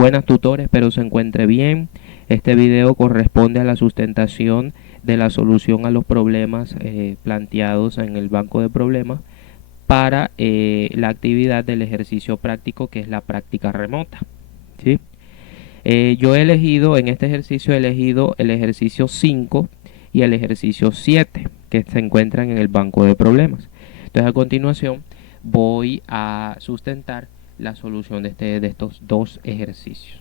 buenas tutores, espero se encuentre bien. Este video corresponde a la sustentación de la solución a los problemas planteados en el banco de problemas para la actividad del ejercicio práctico, que es la práctica remota, ¿sí? Yo he elegido, en este ejercicio he elegido el ejercicio 5 y el ejercicio 7 que se encuentran en el banco de problemas. Entonces a continuación voy a sustentar la solución de estos dos ejercicios.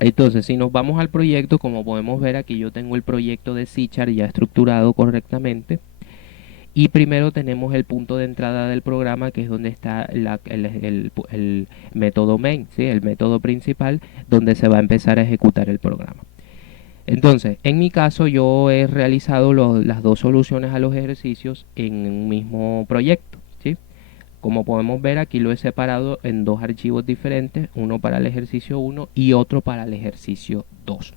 Entonces, si nos vamos al proyecto, como podemos ver aquí yo tengo el proyecto de C# ya estructurado correctamente. Y primero tenemos el punto de entrada del programa, que es donde está el método main, ¿sí? El método principal donde se va a empezar a ejecutar el programa. Entonces, en mi caso yo he realizado las dos soluciones a los ejercicios en un mismo proyecto, ¿sí? Como podemos ver, aquí lo he separado en dos archivos diferentes, uno para el ejercicio 1 y otro para el ejercicio 2.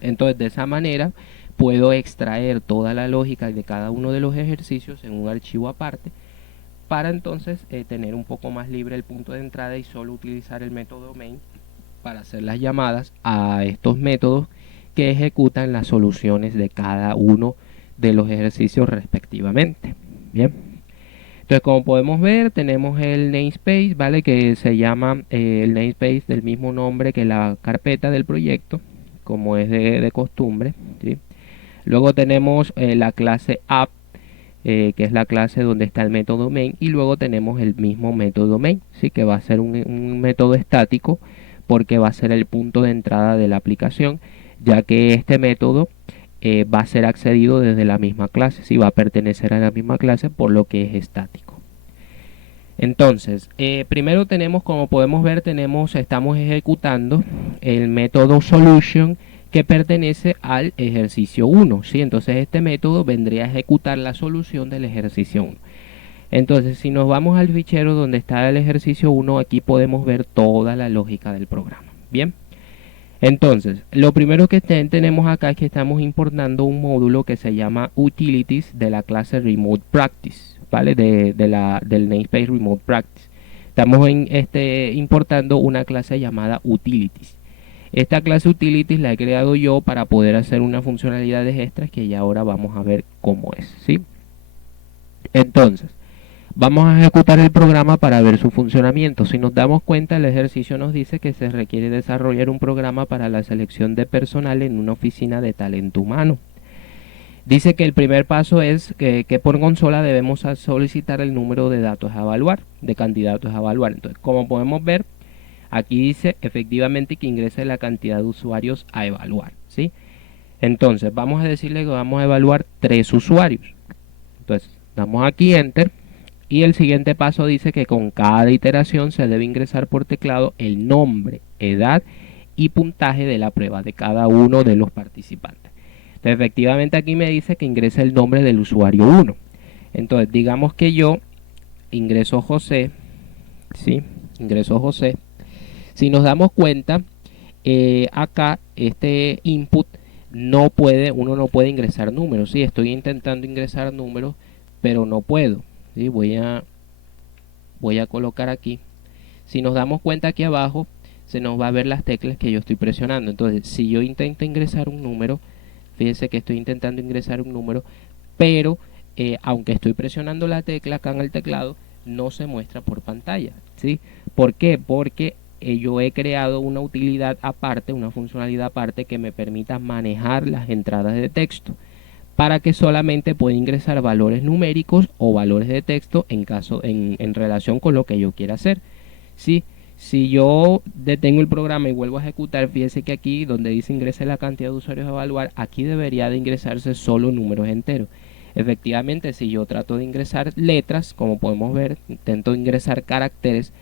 Entonces, de esa manera puedo extraer toda la lógica de cada uno de los ejercicios en un archivo aparte, para entonces tener un poco más libre el punto de entrada y solo utilizar el método main para hacer las llamadas a estos métodos que ejecutan las soluciones de cada uno de los ejercicios respectivamente. Bien, entonces como podemos ver tenemos el namespace, ¿vale? Que se llama el namespace del mismo nombre que la carpeta del proyecto, como es de costumbre, ¿sí? Luego tenemos la clase app, que es la clase donde está el método main, y luego tenemos el mismo método main, ¿sí? Que va a ser un método estático porque va a ser el punto de entrada de la aplicación, ya que este método va a ser accedido desde la misma clase, ¿sí? Va a pertenecer a la misma clase, por lo que es estático. Entonces, primero tenemos, como podemos ver, estamos ejecutando el método solution, que pertenece al ejercicio 1, ¿sí? Entonces este método vendría a ejecutar la solución del ejercicio 1. Entonces, si nos vamos al fichero donde está el ejercicio 1, aquí podemos ver toda la lógica del programa. Bien, entonces lo primero que tenemos acá es que estamos importando un módulo que se llama Utilities de la clase Remote Practice, ¿vale? Del namespace Remote Practice. Estamos importando una clase llamada Utilities. Esta clase Utilities la he creado yo para poder hacer unas funcionalidades extras que ya ahora vamos a ver cómo es, ¿sí? Entonces, vamos a ejecutar el programa para ver su funcionamiento. Si nos damos cuenta, el ejercicio nos dice que se requiere desarrollar un programa para la selección de personal en una oficina de talento humano. Dice que el primer paso es que por consola debemos solicitar el número de datos a evaluar, de candidatos a evaluar. Entonces, como podemos ver, aquí dice efectivamente que ingrese la cantidad de usuarios a evaluar, ¿sí? Entonces vamos a decirle que vamos a evaluar 3 usuarios. Entonces damos aquí Enter y el siguiente paso dice que con cada iteración se debe ingresar por teclado el nombre, edad y puntaje de la prueba de cada uno de los participantes. Entonces efectivamente aquí me dice que ingrese el nombre del usuario 1. Entonces digamos que yo ingreso José, ¿sí? Ingreso José. Si nos damos cuenta, acá este input uno no puede ingresar números, ¿sí? Estoy intentando ingresar números, pero no puedo, ¿sí? Voy a colocar aquí. Si nos damos cuenta, aquí abajo se nos va a ver las teclas que yo estoy presionando. Entonces, si yo intento ingresar un número, fíjense que estoy intentando ingresar un número, pero aunque estoy presionando la tecla acá en el teclado, no se muestra por pantalla, ¿sí? ¿Por qué? Porque yo he creado una utilidad aparte, una funcionalidad aparte que me permita manejar las entradas de texto para que solamente pueda ingresar valores numéricos o valores de texto en relación con lo que yo quiera hacer, ¿sí? Si yo detengo el programa y vuelvo a ejecutar, fíjense que aquí donde dice ingrese la cantidad de usuarios a evaluar, aquí debería de ingresarse solo números enteros. Efectivamente, si yo trato de ingresar letras, como podemos ver, intento ingresar caracteres,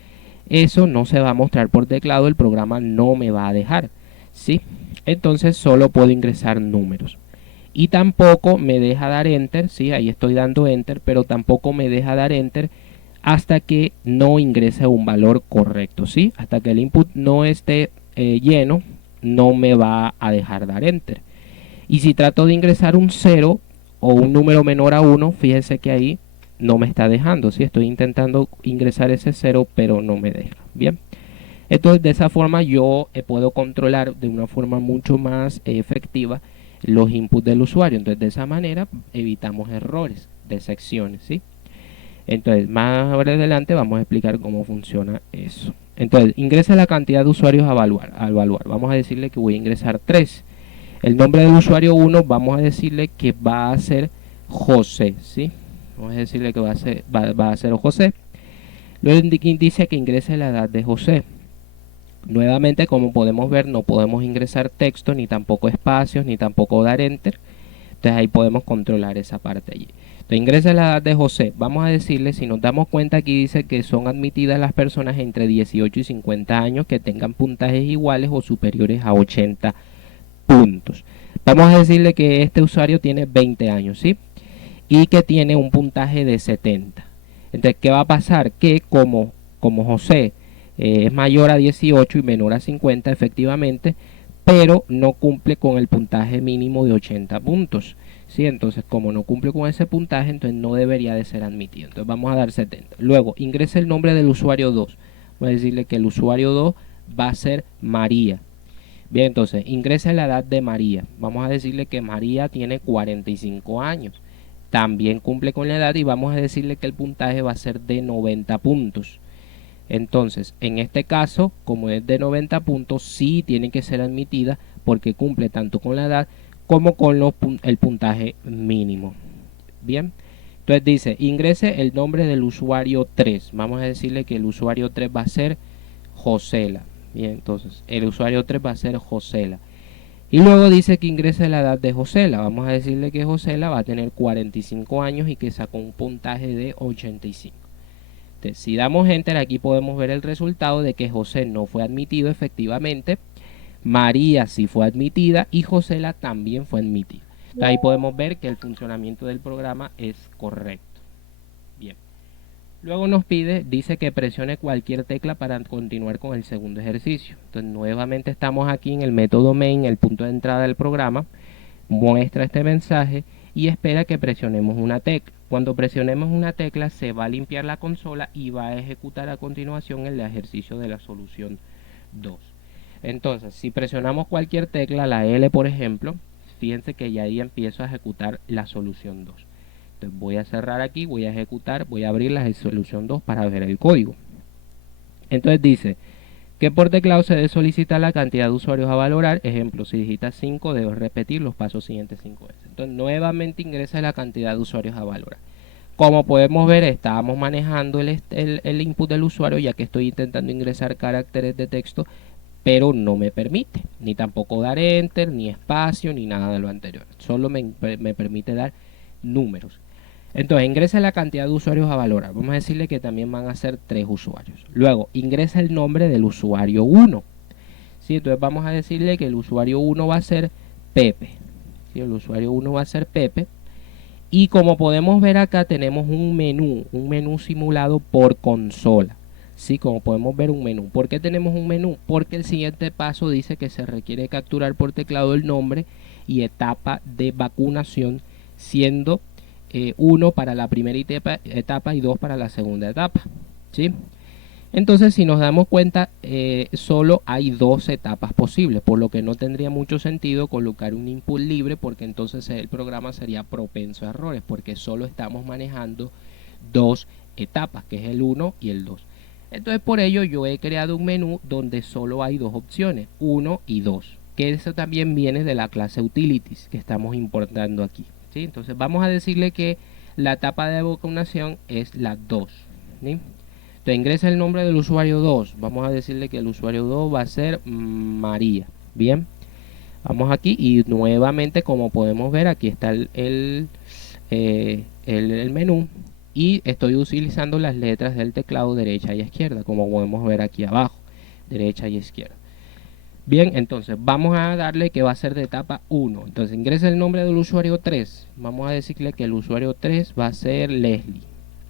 eso no se va a mostrar por teclado, el programa no me va a dejar, ¿sí? Entonces solo puedo ingresar números. Y tampoco me deja dar enter, ¿sí? Ahí estoy dando enter, pero tampoco me deja dar enter hasta que no ingrese un valor correcto, ¿sí? Hasta que el input no esté lleno, no me va a dejar dar enter. Y si trato de ingresar un 0 o un número menor a 1, fíjense que ahí no me está dejando, ¿sí? Estoy intentando ingresar ese 0, pero no me deja. Bien, Entonces de esa forma yo puedo controlar de una forma mucho más efectiva los inputs del usuario. Entonces de esa manera evitamos errores de secciones, ¿sí? Entonces más adelante vamos a explicar cómo funciona eso. Entonces ingresa la cantidad de usuarios a evaluar. Vamos a decirle que voy a ingresar 3. El nombre del usuario 1 vamos a decirle que va a ser José, ¿sí? Vamos a decirle que va a ser José. Luego dice que ingrese la edad de José. Nuevamente, como podemos ver, no podemos ingresar texto, ni tampoco espacios, ni tampoco dar enter. Entonces ahí podemos controlar esa parte allí. Entonces ingresa la edad de José. Vamos a decirle, si nos damos cuenta, aquí dice que son admitidas las personas entre 18 y 50 años que tengan puntajes iguales o superiores a 80 puntos. Vamos a decirle que este usuario tiene 20 años, ¿sí? Y que tiene un puntaje de 70. Entonces, ¿qué va a pasar? Que como José es mayor a 18 y menor a 50 efectivamente, pero no cumple con el puntaje mínimo de 80 puntos, ¿sí? Entonces, como no cumple con ese puntaje, entonces no debería de ser admitido. Entonces vamos a dar 70. Luego, ingresa el nombre del usuario 2. Voy a decirle que el usuario 2 va a ser María. Bien, entonces, ingresa la edad de María. Vamos a decirle que María tiene 45 años. También cumple con la edad y vamos a decirle que el puntaje va a ser de 90 puntos. Entonces, en este caso, como es de 90 puntos, sí tiene que ser admitida porque cumple tanto con la edad como con el puntaje mínimo. Bien, entonces dice, ingrese el nombre del usuario 3. Vamos a decirle que el usuario 3 va a ser Josela. Bien, entonces el usuario 3 va a ser Josela. Y luego dice que ingrese la edad de Josela. Vamos a decirle que Josela va a tener 45 años y que sacó un puntaje de 85. Entonces, si damos enter, aquí podemos ver el resultado de que José no fue admitido efectivamente. María sí fue admitida y Josela también fue admitida. Entonces, ahí podemos ver que el funcionamiento del programa es correcto. Bien. Luego nos dice que presione cualquier tecla para continuar con el segundo ejercicio. Entonces nuevamente estamos aquí en el método main, el punto de entrada del programa. Muestra este mensaje y espera que presionemos una tecla. Cuando presionemos una tecla se va a limpiar la consola y va a ejecutar a continuación el ejercicio de la solución 2. Entonces si presionamos cualquier tecla, la L por ejemplo, fíjense que ya ahí empiezo a ejecutar la solución 2. Entonces voy a cerrar aquí, voy a ejecutar, voy a abrir la solución 2 para ver el código. Entonces dice que por teclado se debe solicitar la cantidad de usuarios a valorar. Ejemplo, si digitas 5 debes repetir los pasos siguientes 5 veces. Entonces nuevamente ingresa la cantidad de usuarios a valorar. Como podemos ver, estábamos manejando el input del usuario, ya que estoy intentando ingresar caracteres de texto, pero no me permite, ni tampoco dar enter, ni espacio, ni nada de lo anterior. Solo me permite dar números. Entonces ingresa la cantidad de usuarios a valorar. Vamos a decirle que también van a ser 3 usuarios. Luego ingresa el nombre del usuario 1. ¿Sí? Entonces vamos a decirle que el usuario 1 va a ser Pepe. ¿Sí? El usuario 1 va a ser Pepe. Y como podemos ver acá tenemos un menú simulado por consola. Sí, como podemos ver un menú. ¿Por qué tenemos un menú? Porque el siguiente paso dice que se requiere capturar por teclado el nombre y etapa de vacunación, siendo 1 para la primera etapa y 2 para la segunda etapa, ¿sí? Entonces, si nos damos cuenta, solo hay 2 etapas posibles, por lo que no tendría mucho sentido colocar un input libre, porque entonces el programa sería propenso a errores, porque solo estamos manejando 2 etapas, que es el 1 y el 2. Entonces, por ello yo he creado un menú donde solo hay 2 opciones, 1 y 2, que eso también viene de la clase Utilities que estamos importando aquí. ¿Sí? Entonces vamos a decirle que la etapa de vacunación es la 2. ¿Sí? Entonces ingresa el nombre del usuario 2. Vamos a decirle que el usuario 2 va a ser María. Bien. Vamos aquí y nuevamente, como podemos ver, aquí está el menú. Y estoy utilizando las letras del teclado derecha y izquierda, como podemos ver aquí abajo. Derecha y izquierda. Bien, entonces vamos a darle que va a ser de etapa 1. Entonces ingresa el nombre del usuario 3. Vamos a decirle que el usuario 3 va a ser Leslie.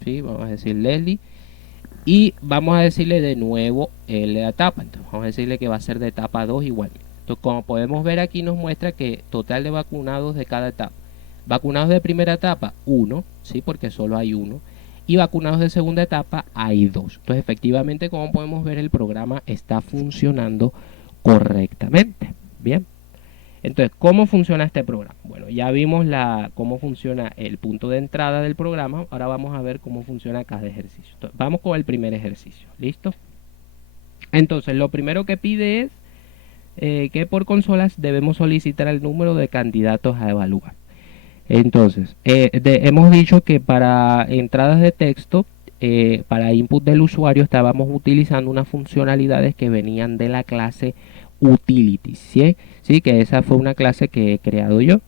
¿Sí? Vamos a decir Leslie. Y vamos a decirle de nuevo la etapa. Entonces vamos a decirle que va a ser de etapa 2 igualmente. Entonces como podemos ver aquí nos muestra que total de vacunados de cada etapa. Vacunados de primera etapa, 1. ¿Sí? Porque solo hay 1. y vacunados de segunda etapa hay 2. Entonces, efectivamente, como podemos ver, el programa está funcionando correctamente. Bien. Entonces, ¿cómo funciona este programa? Bueno, ya vimos cómo funciona el punto de entrada del programa. Ahora vamos a ver cómo funciona cada ejercicio. Entonces, vamos con el primer ejercicio. ¿Listo? Entonces, lo primero que pide es que por consolas debemos solicitar el número de candidatos a evaluar. Entonces, hemos dicho que para entradas de texto, para input del usuario, estábamos utilizando unas funcionalidades que venían de la clase Utilities, ¿sí? Sí, que esa fue una clase que he creado yo.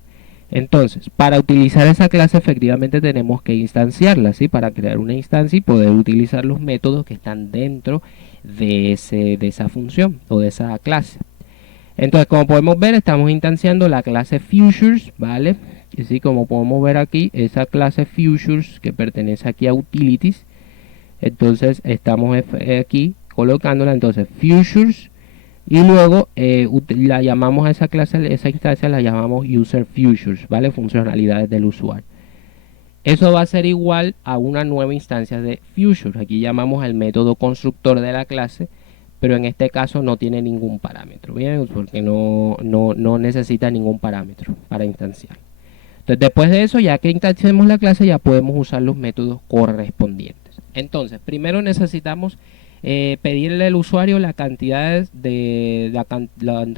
Entonces, para utilizar esa clase efectivamente tenemos que instanciarla, ¿sí? Para crear una instancia y poder utilizar los métodos que están dentro de esa función o de esa clase. Entonces, como podemos ver, estamos instanciando la clase Futures, ¿vale? Y así como podemos ver aquí, esa clase Futures que pertenece aquí a Utilities. Entonces, estamos aquí colocándola, entonces, Futures. Y luego la llamamos a esa clase, esa instancia la llamamos User Futures, ¿vale? Funcionalidades del usuario. Eso va a ser igual a una nueva instancia de Futures. Aquí llamamos al método constructor de la clase, pero en este caso no tiene ningún parámetro, ¿bien? Porque no necesita ningún parámetro para instanciar. Entonces, después de eso, ya que instanciemos la clase, ya podemos usar los métodos correspondientes. Entonces, primero necesitamos pedirle al usuario la cantidad la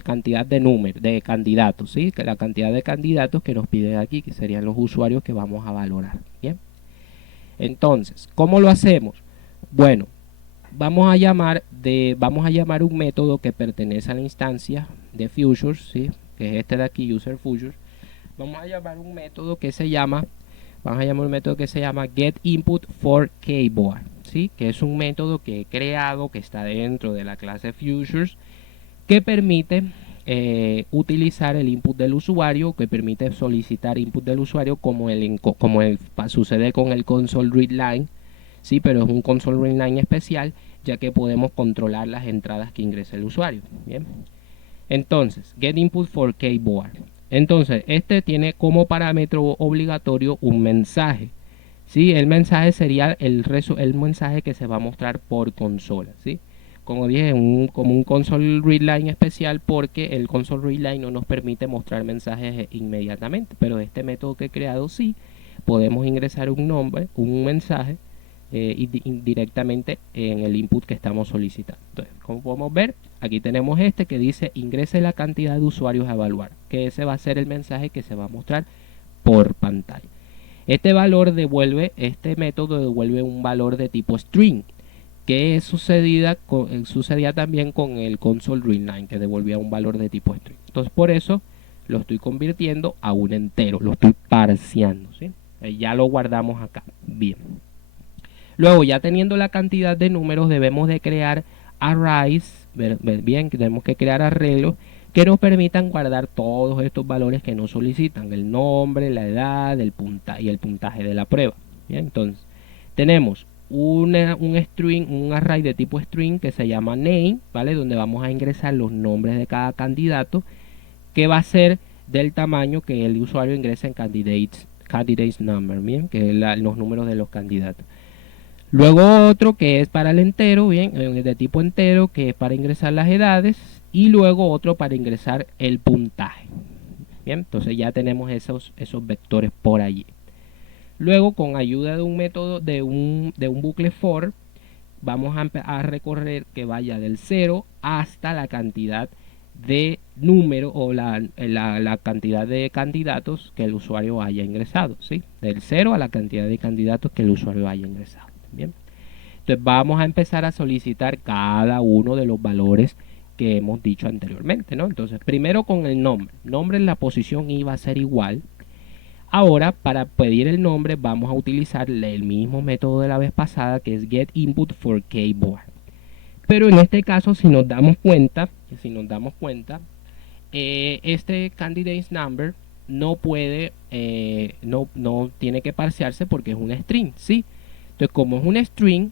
cantidad de números, de candidatos, ¿sí? Que la cantidad de candidatos que nos pide aquí, que serían los usuarios que vamos a valorar, ¿bien? Entonces, ¿cómo lo hacemos? Bueno, vamos a llamar un método que pertenece a la instancia de Futures, ¿sí? Que es este de aquí, User Futures. Vamos a llamar un método que se llama getInput4Keyboard, ¿sí? Que es un método que he creado, que está dentro de la clase Futures, que permite utilizar el input del usuario, que permite solicitar input del usuario como sucede con el console readline, ¿sí? Pero es un console readline especial, ya que podemos controlar las entradas que ingresa el usuario. Bien. Entonces, getInput4Keyboard. Entonces, este tiene como parámetro obligatorio un mensaje. ¿Sí? El mensaje sería el mensaje que se va a mostrar por consola. ¿Sí? Como dije, como un console readline especial, porque el console readline no nos permite mostrar mensajes inmediatamente. Pero este método que he creado sí, podemos ingresar un nombre, un mensaje, directamente en el input que estamos solicitando. Entonces, como podemos ver, aquí tenemos este que dice ingrese la cantidad de usuarios a evaluar, que ese va a ser el mensaje que se va a mostrar por pantalla. Este método devuelve un valor de tipo string, que sucedía también con el console readline, que devolvía un valor de tipo string. Entonces, por eso lo estoy convirtiendo a un entero, lo estoy parseando, ¿sí? Ya lo guardamos acá. Bien. Luego, ya teniendo la cantidad de números, debemos de crear arrays, bien, tenemos que crear arreglos que nos permitan guardar todos estos valores que nos solicitan, el nombre, la edad, y el puntaje de la prueba. Bien, entonces, tenemos un array de tipo string que se llama name, ¿vale? Donde vamos a ingresar los nombres de cada candidato, que va a ser del tamaño que el usuario ingresa en candidates number, bien, que es los números de los candidatos. Luego otro que es para el entero, bien, de tipo entero, que es para ingresar las edades, y luego otro para ingresar el puntaje. Bien, entonces ya tenemos esos vectores por allí. Luego, con ayuda de un método, de un bucle for, vamos a recorrer que vaya del 0 hasta la cantidad de número o la cantidad de candidatos que el usuario haya ingresado, ¿sí? Del 0 a la cantidad de candidatos que el usuario haya ingresado. Bien. Entonces vamos a empezar a solicitar cada uno de los valores que hemos dicho anteriormente, ¿no? Entonces, primero con el nombre. Nombre en la posición I va a ser igual. Ahora, para pedir el nombre, vamos a utilizar el mismo método de la vez pasada, que es getInput4Keyboard. Pero en este caso, si nos damos cuenta, este candidate's number no puede, no tiene que parsearse porque es un string, ¿sí? Entonces, como es un string,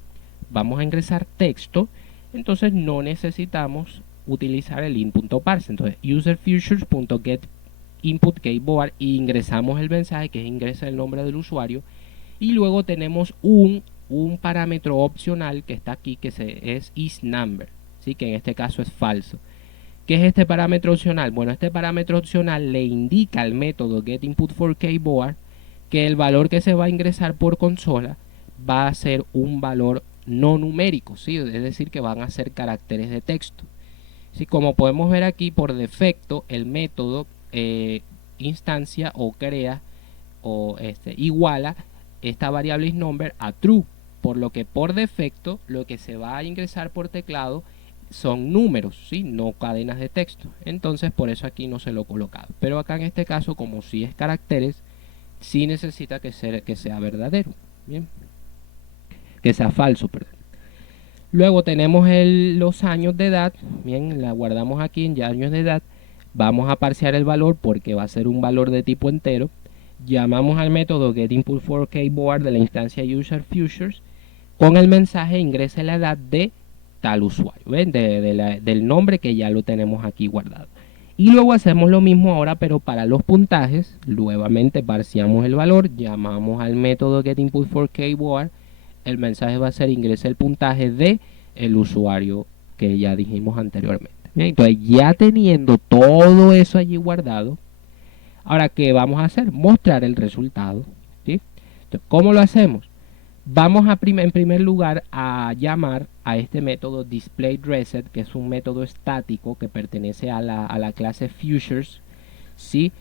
vamos a ingresar texto, entonces no necesitamos utilizar el int.parse. Entonces, userFeatures.getInputKeyboard y ingresamos el mensaje que es ingresa el nombre del usuario, y luego tenemos un un parámetro opcional que está aquí, que es isNumber, ¿sí? Que en este caso es falso. ¿Qué es este parámetro opcional? Bueno, este parámetro opcional le indica al método getInput4kBoard que el valor que se va a ingresar por consola va a ser un valor no numérico, ¿sí? Es decir, que van a ser caracteres de texto. ¿Sí? Como podemos ver aquí, por defecto el método instancia o crea o iguala esta variable isNumber a true, por lo que por defecto lo que se va a ingresar por teclado son números, ¿sí? No cadenas de texto. Entonces por eso aquí no se lo he colocado, pero acá en este caso, como si es caracteres, sí necesita que sea verdadero, bien, que sea falso, perdón. Luego tenemos los años de edad, bien, la guardamos aquí en ya años de edad. Vamos a parsear el valor porque va a ser un valor de tipo entero. Llamamos al método getInput4kBoard de la instancia userFutures con el mensaje ingrese la edad de tal usuario, ¿ven? Del nombre que ya lo tenemos aquí guardado. Y luego hacemos lo mismo ahora, pero para los puntajes. Nuevamente parseamos el valor, llamamos al método getInput4kBoard. El mensaje va a ser ingrese el puntaje de el usuario que ya dijimos anteriormente. Bien, entonces ya teniendo todo eso allí guardado, ahora ¿qué vamos a hacer? Mostrar el resultado, ¿sí? Entonces, ¿cómo lo hacemos? Vamos en primer lugar a llamar a este método displayReset, que es un método estático que pertenece a la clase Futures, ¿sí?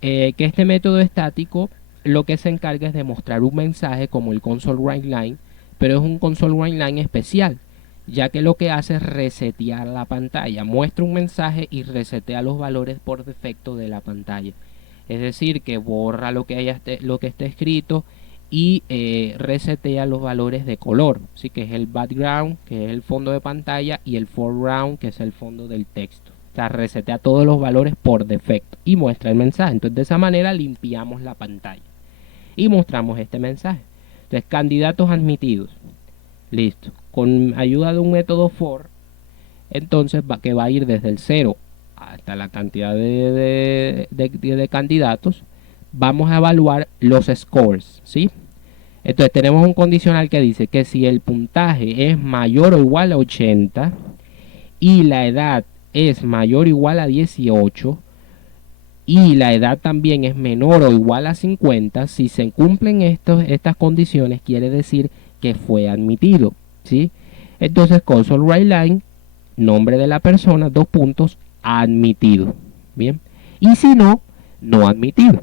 Que este método estático lo que se encarga es de mostrar un mensaje como el console_writeLine, pero es un console_writeLine especial, ya que lo que hace es resetear la pantalla, muestra un mensaje y resetea los valores por defecto de la pantalla. Es decir, que borra lo que esté escrito y resetea los valores de color, ¿sí? Que es el background, que es el fondo de pantalla, y el foreground, que es el fondo del texto. O sea, resetea todos los valores por defecto y muestra el mensaje. Entonces, de esa manera limpiamos la pantalla y mostramos este mensaje. Entonces, candidatos admitidos. Listo. Con ayuda de un método for, entonces que va a ir desde el 0 hasta la cantidad de candidatos, vamos a evaluar los scores, ¿sí? Entonces tenemos un condicional que dice que si el puntaje es mayor o igual a 80 y la edad es mayor o igual a 18 y la edad también es menor o igual a 50, si se cumplen estas condiciones, quiere decir que fue admitido, ¿sí? Entonces console_writeLine, nombre de la persona, dos puntos, admitido, bien. Y si no, no admitido.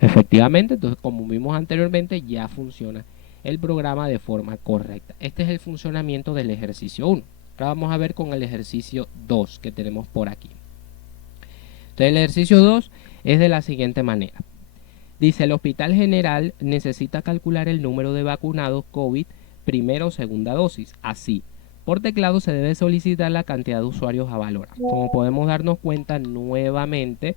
Efectivamente, entonces como vimos anteriormente, ya funciona el programa de forma correcta. Este es el funcionamiento del ejercicio 1. Ahora vamos a ver con el ejercicio 2 que tenemos por aquí. Entonces el ejercicio 2 es de la siguiente manera. Dice, el Hospital General necesita calcular el número de vacunados COVID primera o segunda dosis. Así, por teclado se debe solicitar la cantidad de usuarios a valorar. Como podemos darnos cuenta, nuevamente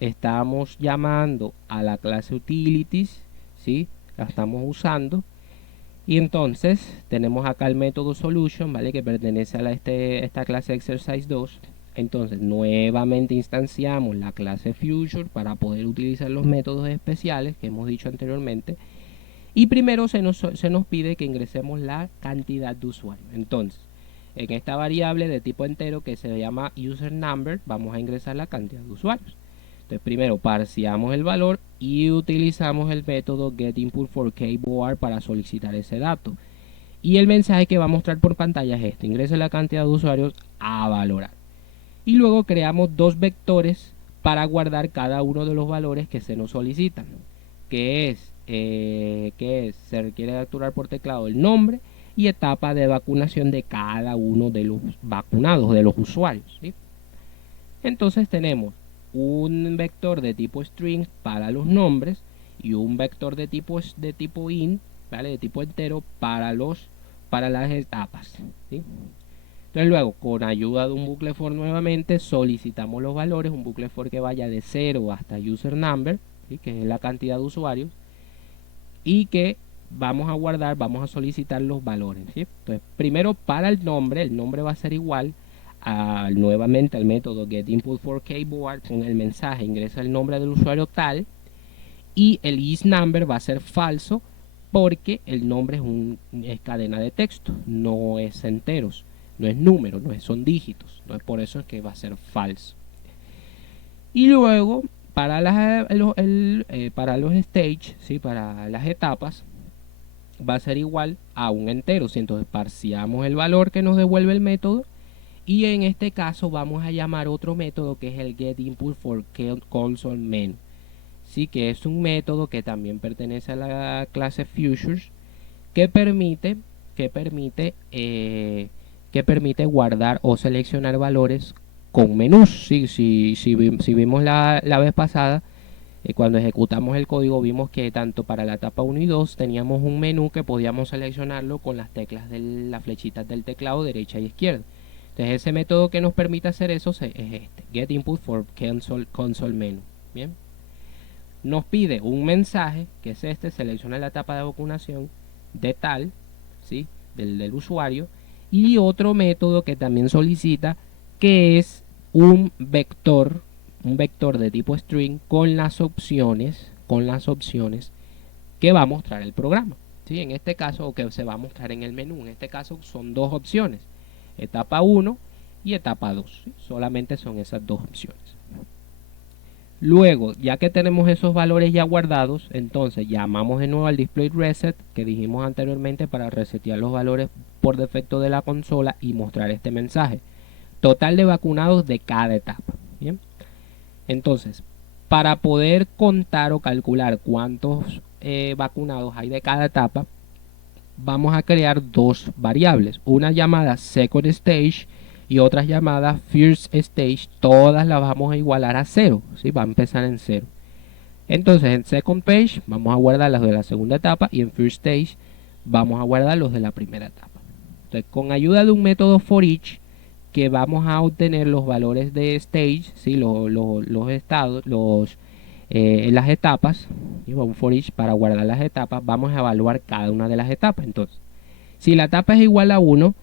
estamos llamando a la clase Utilities, ¿sí? La estamos usando. Y entonces tenemos acá el método Solution, ¿vale? Que pertenece a esta clase Exercise 2. Entonces nuevamente instanciamos la clase Future para poder utilizar los métodos especiales que hemos dicho anteriormente. Y primero se nos pide que ingresemos la cantidad de usuarios. Entonces, en esta variable de tipo entero que se llama userNumber, vamos a ingresar la cantidad de usuarios. Entonces primero parseamos el valor y utilizamos el método getInput4kBoard para solicitar ese dato. Y el mensaje que va a mostrar por pantalla es este: ingrese la cantidad de usuarios a valorar. Y luego creamos dos vectores para guardar cada uno de los valores que se nos solicitan, que es se requiere capturar por teclado el nombre y etapa de vacunación de cada uno de los vacunados, de los usuarios, ¿sí? Entonces tenemos un vector de tipo string para los nombres y un vector de tipo int, ¿vale? De tipo entero para las etapas, ¿sí? Entonces luego, con ayuda de un bucle for nuevamente, solicitamos los valores, un bucle for que vaya de 0 hasta userNumber, ¿sí? Que es la cantidad de usuarios, y que vamos a guardar, vamos a solicitar los valores, ¿sí? Entonces, primero para el nombre va a ser igual nuevamente al método getInput4kBoard con el mensaje ingresa el nombre del usuario tal, y el isNumber va a ser falso porque el nombre es cadena de texto, no es enteros, no es número, son dígitos. Entonces por eso es que va a ser falso. Y luego para para los stage, ¿sí? Para las etapas, va a ser igual a un entero. ¿Sí? Entonces parciamos el valor que nos devuelve el método, y en este caso vamos a llamar otro método que es el getInput4ConsoleMenu, ¿sí? Que es un método que también pertenece a la clase Futures, que permite guardar o seleccionar valores con menús. ¿Sí? Si vimos la vez pasada, cuando ejecutamos el código, vimos que tanto para la etapa 1 y 2 teníamos un menú que podíamos seleccionarlo con las teclas de las flechitas del teclado derecha y izquierda. Entonces ese método que nos permite hacer eso es este, getInput4ConsoleMenu. Bien, nos pide un mensaje, que es este, selecciona la etapa de vacunación de tal, ¿sí? del usuario, y otro método que también solicita, que es un vector de tipo string con las opciones que va a mostrar el programa, ¿sí? En este caso, o que se va a mostrar en el menú. En este caso son dos opciones, etapa 1 y etapa 2, ¿sí? Solamente son esas dos opciones. Luego, ya que tenemos esos valores ya guardados, entonces llamamos de nuevo al display reset que dijimos anteriormente para resetear los valores por defecto de la consola y mostrar este mensaje: total de vacunados de cada etapa. Bien, entonces para poder contar o calcular cuántos vacunados hay de cada etapa, vamos a crear dos variables, una llamada second stage y otras llamadas first stage. Todas las vamos a igualar a 0, ¿sí? Va a empezar en 0. Entonces en second page vamos a guardar las de la segunda etapa, y en first stage vamos a guardar los de la primera etapa. Entonces, con ayuda de un método for each, que vamos a obtener los valores de stage, ¿sí? los estados, las etapas, y un for each para guardar las etapas. Vamos a evaluar cada una de las etapas. Entonces, si la etapa es igual a 1,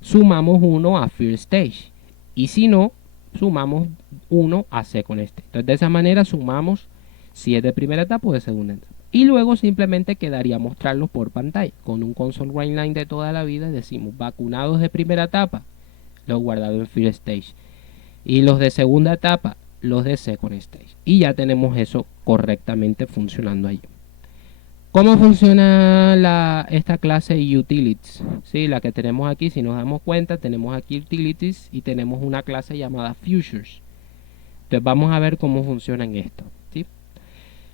sumamos 1 a first stage, y si no, sumamos 1 a second stage. Entonces de esa manera sumamos si es de primera etapa o de segunda etapa, y luego simplemente quedaría mostrarlos por pantalla con un console write line de toda la vida. Decimos vacunados de primera etapa, los guardados en first stage, y los de segunda etapa, los de second stage, y ya tenemos eso correctamente funcionando ahí. ¿Cómo funciona esta clase utilities? ¿Sí? La que tenemos aquí, si nos damos cuenta, tenemos aquí utilities y tenemos una clase llamada futures. Entonces vamos a ver cómo funciona en esto, ¿sí?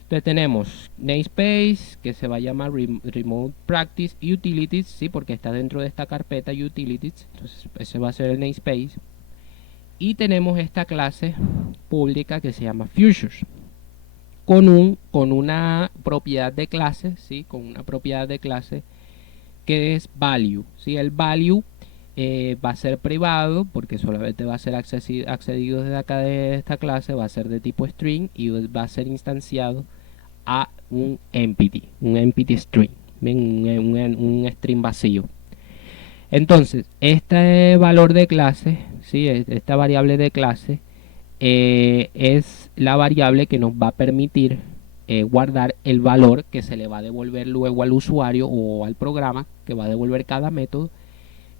Entonces tenemos namespace, que se va a llamar remote practice utilities, ¿sí? Porque está dentro de esta carpeta utilities. Entonces ese va a ser el namespace. Y tenemos esta clase pública que se llama futures, con una propiedad de clase, ¿sí? Con una propiedad de clase que es value, ¿sí? El value va a ser privado porque solamente va a ser accedido desde acá de esta clase, va a ser de tipo string y va a ser instanciado a un empty string, un string vacío. Entonces, este valor de clase, ¿sí? Esta variable de clase es la variable que nos va a permitir guardar el valor que se le va a devolver luego al usuario o al programa que va a devolver cada método,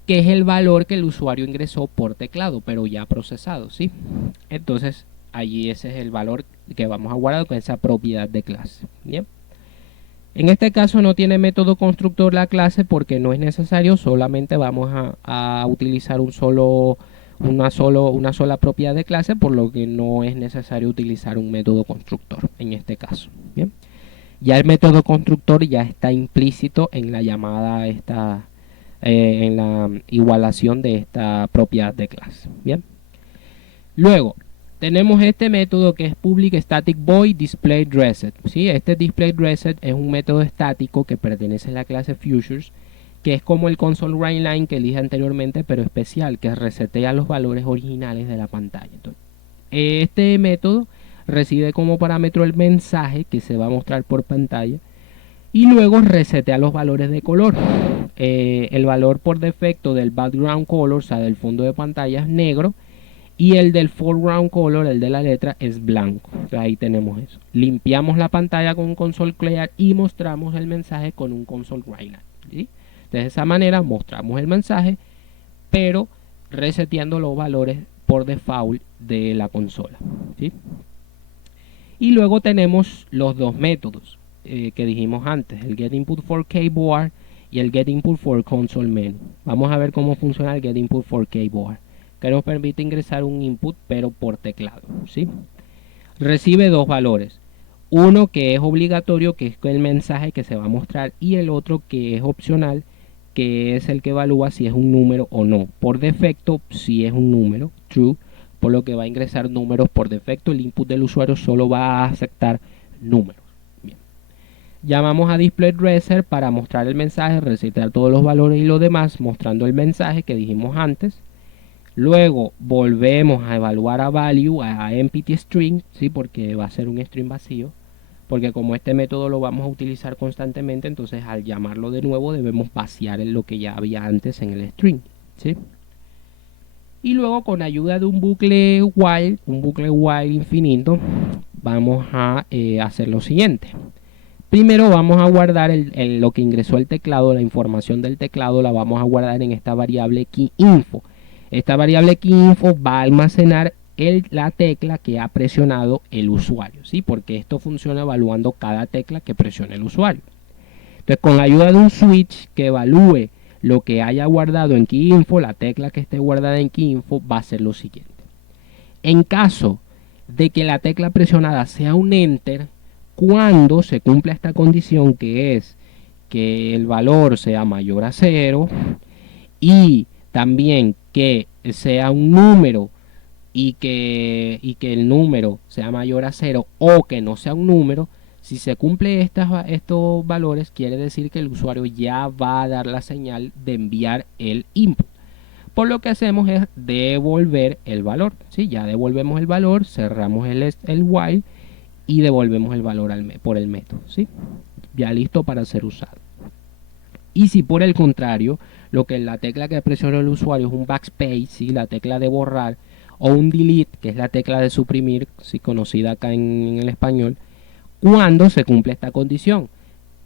que es el valor que el usuario ingresó por teclado, pero ya procesado, ¿sí? Entonces, allí ese es el valor que vamos a guardar con esa propiedad de clase. Bien. En este caso no tiene método constructor la clase porque no es necesario, solamente vamos a utilizar una sola propiedad de clase, por lo que no es necesario utilizar un método constructor en este caso. Bien. Ya el método constructor ya está implícito en la llamada en la igualación de esta propiedad de clase. Bien. Luego tenemos este método que es public static void display reset, ¿sí? Este display reset es un método estático que pertenece a la clase futures, que es como el console write line que dije anteriormente, pero especial, que resetea los valores originales de la pantalla. Entonces, este método recibe como parámetro el mensaje que se va a mostrar por pantalla, y luego resetea los valores de color. El valor por defecto del background color, o sea, del fondo de pantalla, es negro, Y el del foreground color, el de la letra, es blanco. Ahí tenemos eso. Limpiamos la pantalla con un console clear y mostramos el mensaje con un console whiteline, ¿sí? De esa manera mostramos el mensaje, pero reseteando los valores por default de la consola, ¿sí? Y luego tenemos los dos métodos que dijimos antes, el Get Input for Keyboard y el Get Input for Console Menu. Vamos a ver cómo funciona el Get Input for Keyboard, que nos permite ingresar un input pero por teclado, ¿sí? Recibe dos valores, uno que es obligatorio, que es el mensaje que se va a mostrar, y el otro que es opcional, que es el que evalúa si es un número o no. Por defecto, si es un número, true, por lo que va a ingresar números por defecto. El input del usuario solo va a aceptar números. Bien. Llamamos a DisplayDresser para mostrar el mensaje, resetear todos los valores y lo demás, mostrando el mensaje que dijimos antes. Luego volvemos a evaluar a value, a empty string, ¿sí? Porque va a ser un string vacío. Porque como este método lo vamos a utilizar constantemente, entonces al llamarlo de nuevo debemos vaciar en lo que ya había antes en el string, ¿sí? Y luego con ayuda de un bucle while infinito, vamos a hacer lo siguiente. Primero vamos a guardar lo que ingresó el teclado, la información del teclado la vamos a guardar en esta variable keyInfo. Esta variable keyInfo va a almacenar la tecla que ha presionado el usuario, ¿sí? Porque esto funciona evaluando cada tecla que presione el usuario. Entonces, con la ayuda de un switch que evalúe lo que haya guardado en keyInfo, la tecla que esté guardada en keyInfo va a ser lo siguiente. En caso de que la tecla presionada sea un enter, cuando se cumpla esta condición, que es que el valor sea mayor a 0 y también que sea un número y que el número sea mayor a 0 o que no sea un número, si se cumple estos valores, quiere decir que el usuario ya va a dar la señal de enviar el input. Por lo que hacemos es devolver el valor, ¿sí? Ya devolvemos el valor, cerramos el while y devolvemos el valor por el método, ¿sí? Ya listo para ser usado. Y si por el contrario, lo que la tecla que presiona el usuario es un backspace, ¿sí? La tecla de borrar, o un delete, que es la tecla de suprimir, ¿sí? Conocida acá en el español, cuando se cumple esta condición,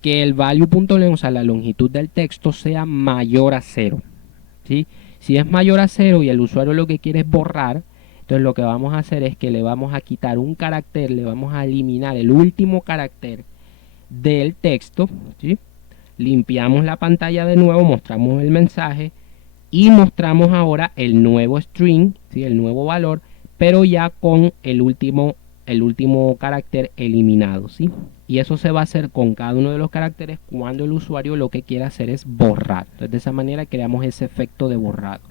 que el value.length, o sea, la longitud del texto, sea mayor a 0, ¿sí? Si es mayor a 0 y el usuario lo que quiere es borrar, entonces lo que vamos a hacer es que le vamos a quitar un carácter, le vamos a eliminar el último carácter del texto, ¿sí? Limpiamos la pantalla de nuevo, mostramos el mensaje y mostramos ahora el nuevo string, ¿sí? El nuevo valor, pero ya con el último carácter eliminado, ¿sí? Y eso se va a hacer con cada uno de los caracteres cuando el usuario lo que quiere hacer es borrar. Entonces de esa manera creamos ese efecto de borrado.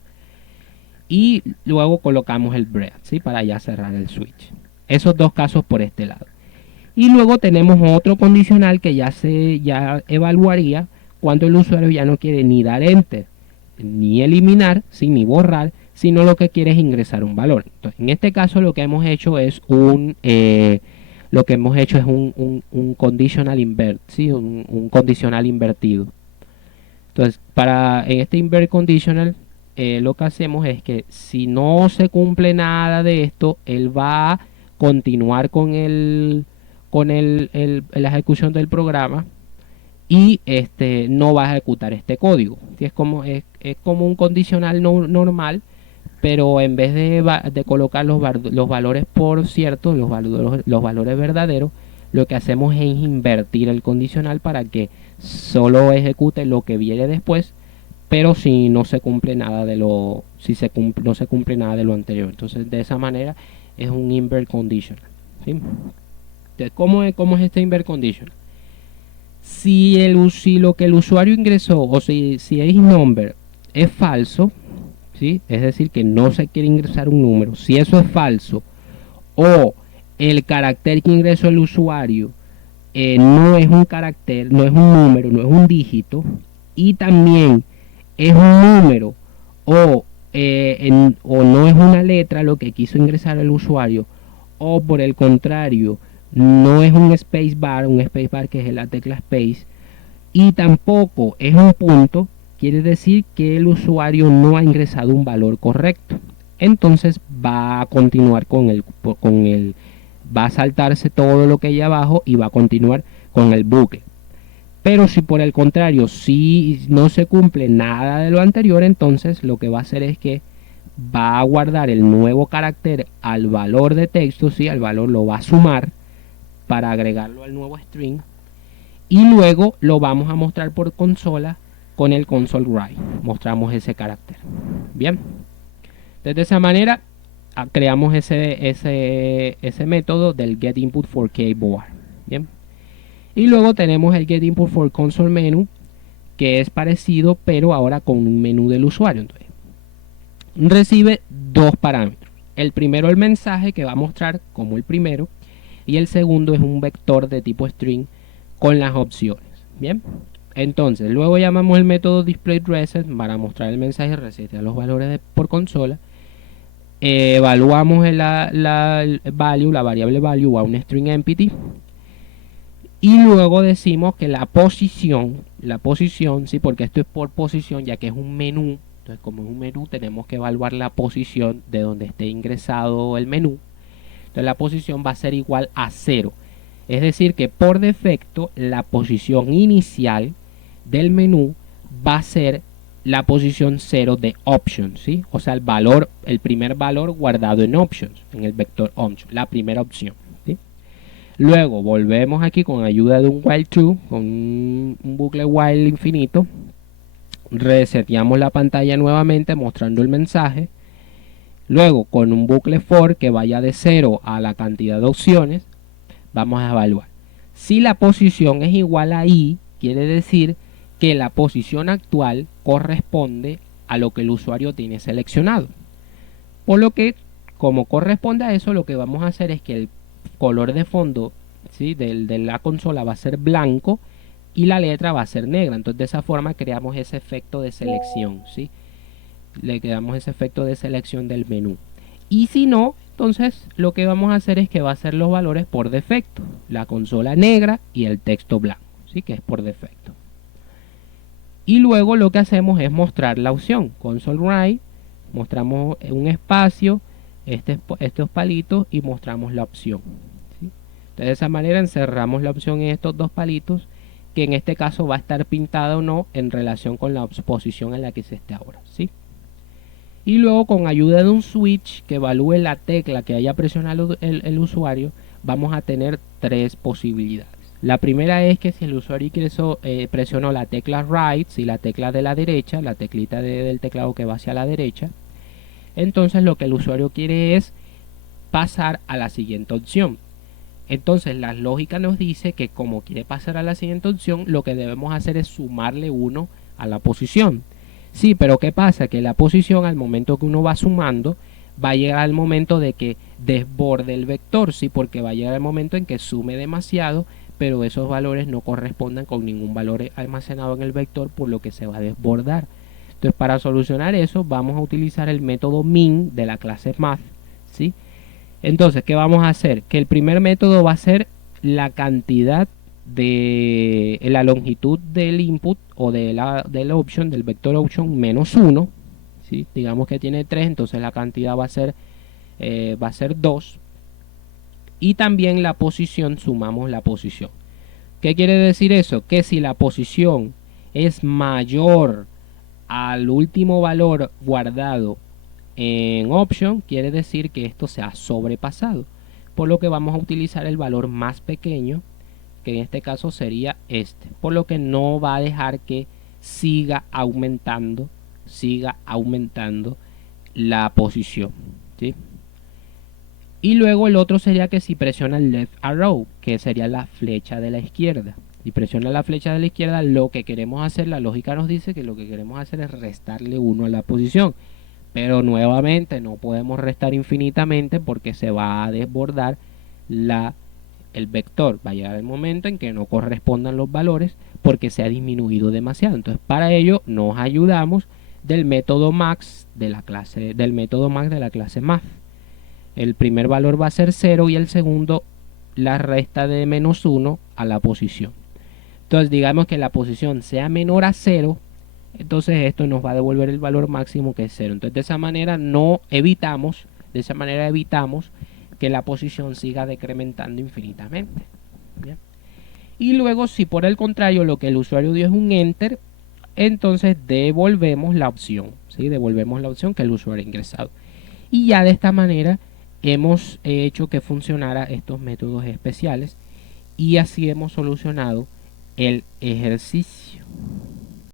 Y luego colocamos el break, ¿sí? Para ya cerrar el switch. Esos dos casos por este lado. Y luego tenemos otro condicional que ya evaluaría cuando el usuario ya no quiere ni dar enter, ni eliminar, ¿sí? Ni borrar, sino lo que quiere es ingresar un valor. Entonces, en este caso lo que hemos hecho es un conditional invert, ¿sí? un condicional invertido. Entonces, en este invert conditional, lo que hacemos es que si no se cumple nada de esto, él va a continuar con la ejecución del programa y no va a ejecutar este código. Es como un condicional normal, pero en vez de colocar los valores por cierto, los valores verdaderos, lo que hacemos es invertir el condicional para que solo ejecute lo que viene después, pero si no se cumple nada de no se cumple nada de lo anterior. Entonces de esa manera es un invert conditional, ¿sí? Entonces, ¿cómo es este invert conditional? Si lo que el usuario ingresó, o si es number es falso, ¿sí? Es decir, que no se quiere ingresar un número. Si eso es falso, o el carácter que ingresó el usuario no es un carácter, no es un número, no es un dígito, y también es un número o no es una letra lo que quiso ingresar el usuario, o por el contrario no es un spacebar que es la tecla space, y tampoco es un punto, quiere decir que el usuario no ha ingresado un valor correcto. entonces va a continuar va a saltarse todo lo que hay abajo y va a continuar con el bucle. Pero si por el contrario, si no se cumple nada de lo anterior, entonces lo que va a hacer es que va a guardar el nuevo carácter al valor de texto, ¿sí? Al valor lo va a sumar para agregarlo al nuevo string, y luego lo vamos a mostrar por consola con el console write. Mostramos ese carácter. Bien. De esa manera creamos ese método del getInput for keyboard. Bien. Y luego tenemos el getInput for console menu, que es parecido, pero ahora con un menú del usuario. Entonces, recibe dos parámetros. El primero, el mensaje, que va a mostrar como el primero, y el segundo es un vector de tipo string con las opciones. Bien, entonces luego llamamos el método displayReset para mostrar el mensaje, resetea los valores por consola. Evaluamos la variable value a un string empty, y luego decimos que la posición, sí, porque esto es por posición, ya que es un menú. Entonces, como es un menú, tenemos que evaluar la posición de donde esté ingresado el menú. Entonces la posición va a ser igual a 0. Es decir, que por defecto la posición inicial del menú va a ser la posición 0 de options, ¿sí? O sea, el primer valor guardado en options, en el vector options, la primera opción, ¿sí? Luego volvemos aquí con ayuda de un while true, con un bucle while infinito. Reseteamos la pantalla nuevamente mostrando el mensaje. Luego, con un bucle for que vaya de 0 a la cantidad de opciones, vamos a evaluar. Si la posición es igual a i, quiere decir que la posición actual corresponde a lo que el usuario tiene seleccionado. Por lo que, como corresponde a eso, lo que vamos a hacer es que el color de fondo, ¿sí?, de la consola va a ser blanco y la letra va a ser negra. Entonces, de esa forma creamos ese efecto de selección, ¿sí? Le damos ese efecto de selección del menú. Y si no, entonces lo que vamos a hacer es que va a ser los valores por defecto, la consola negra y el texto blanco, ¿sí?, que es por defecto. Y luego lo que hacemos es mostrar la opción console write, mostramos un espacio, estos palitos, y mostramos la opción, ¿sí? Entonces, de esa manera encerramos la opción en estos dos palitos, que en este caso va a estar pintada o no en relación con la posición en la que se esté ahora, ¿sí? Y luego, con ayuda de un switch que evalúe la tecla que haya presionado el usuario, vamos a tener tres posibilidades. La primera es que si el usuario presionó la tecla right, si la tecla de la derecha, la teclita del teclado que va hacia la derecha, entonces lo que el usuario quiere es pasar a la siguiente opción. Entonces la lógica nos dice que como quiere pasar a la siguiente opción, lo que debemos hacer es sumarle 1 a la posición. Sí, pero ¿qué pasa? Que la posición, al momento que uno va sumando, va a llegar al momento de que desborde el vector, sí, porque va a llegar el momento en que sume demasiado, pero esos valores no correspondan con ningún valor almacenado en el vector, por lo que se va a desbordar. Entonces, para solucionar eso, vamos a utilizar el método min de la clase math, ¿sí? Entonces, ¿qué vamos a hacer? Que el primer método va a ser la cantidad de la longitud del input o del option, del vector option, menos 1, ¿sí? Digamos que tiene 3, entonces la cantidad va a ser 2. Y también la posición, sumamos la posición. ¿Qué quiere decir eso? Que si la posición es mayor al último valor guardado en option, quiere decir que esto se ha sobrepasado, por lo que vamos a utilizar el valor más pequeño, que en este caso sería este, por lo que no va a dejar que siga aumentando la posición, ¿sí? Y luego el otro sería que si presiona el left arrow, que sería la flecha de la izquierda, y presiona la flecha de la izquierda, lo que queremos hacer, la lógica nos dice que lo que queremos hacer es restarle 1 a la posición. Pero nuevamente no podemos restar infinitamente porque se va a desbordar el vector. Va a llegar el momento en que no correspondan los valores porque se ha disminuido demasiado. Entonces, para ello nos ayudamos del método max de la clase math. El primer valor va a ser 0 y el segundo la resta de menos 1 a la posición. Entonces, digamos que la posición sea menor a 0, entonces esto nos va a devolver el valor máximo, que es 0. Entonces de esa manera no evitamos, que la posición siga decrementando infinitamente. ¿Bien? Y luego, si por el contrario lo que el usuario dio es un enter, entonces devolvemos la opción, ¿sí? Devolvemos la opción que el usuario ha ingresado. Y ya de esta manera hemos hecho que funcionara estos métodos especiales y así hemos solucionado el ejercicio.